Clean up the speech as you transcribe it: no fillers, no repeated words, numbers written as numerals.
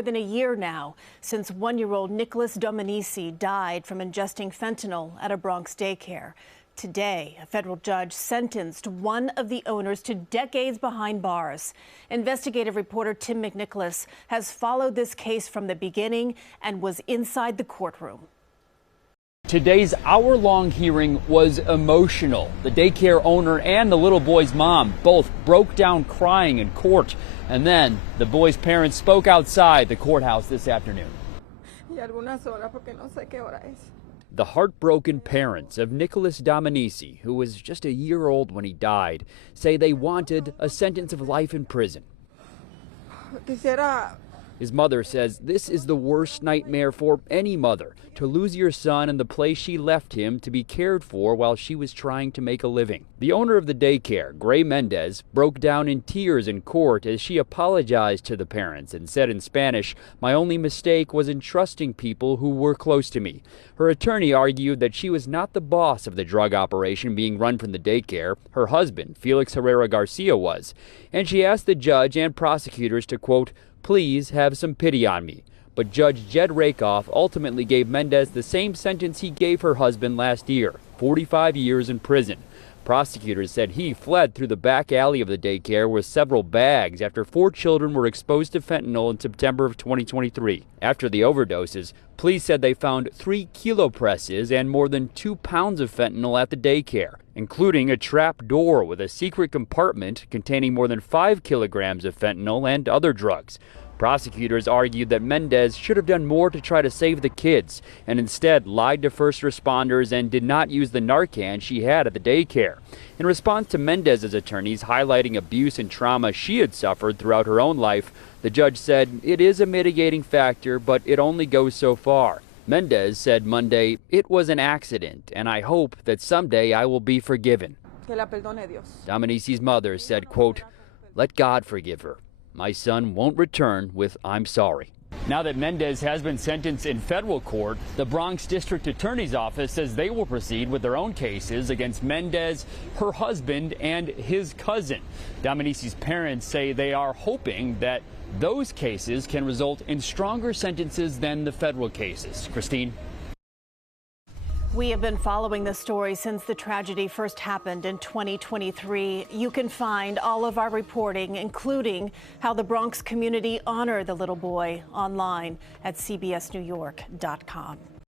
more than a year now since one-year-old Nicholas Dominici died from ingesting fentanyl at a Bronx daycare. Today, a federal judge sentenced one of the owners to decades behind bars. Investigative reporter McNicholas has followed this case from the beginning and was inside the courtroom. Today's hour-long hearing was emotional. The daycare owner and the little boy's mom both broke down crying in court. And then the boy's parents spoke outside the courthouse this afternoon. The heartbroken parents of Nicholas Dominici, who was just a year old when he died, say they wanted a sentence of life in prison. His mother says this is the worst nightmare for any mother, to lose your son in the place she left him to be cared for while she was trying to make a living. The owner of the daycare, Gray Mendez, broke down in tears in court as she apologized to the parents and said in Spanish, "My only mistake was in trusting people who were close to me." Her attorney argued that she was not the boss of the drug operation being run from the daycare. Her husband, Felix Herrera Garcia, was. And she asked the judge and prosecutors to, quote, "Please have some pity on me." But Judge Jed Rakoff ultimately gave Mendez the same sentence he gave her husband last year, 45 years in prison. Prosecutors said he fled through the back alley of the daycare with several bags after 4 children were exposed to fentanyl in September of 2023. After the overdoses, police said they found 3 kilo presses and more than 2 pounds of fentanyl at the daycare, including a trap door with a secret compartment containing more than 5 kilograms of fentanyl and other drugs. Prosecutors argued that Mendez should have done more to try to save the kids and instead lied to first responders and did not use the Narcan she had at the daycare. In response to Mendez's attorneys highlighting abuse and trauma she had suffered throughout her own life, the judge said it is a mitigating factor, but it only goes so far. Mendez said Monday, "It was an accident, and I hope that someday I will be forgiven." Dominici's mother said, quote, "Let God forgive her. My son won't return with I'm sorry." Now that Mendez has been sentenced in federal court, the Bronx District Attorney's Office says they will proceed with their own cases against Mendez, her husband, and his cousin. Dominici's parents say they are hoping that those cases can result in stronger sentences than the federal cases. Christine? We have been following this story since the tragedy first happened in 2023. You can find all of our reporting, including how the Bronx community honored the little boy, online at cbsnewyork.com.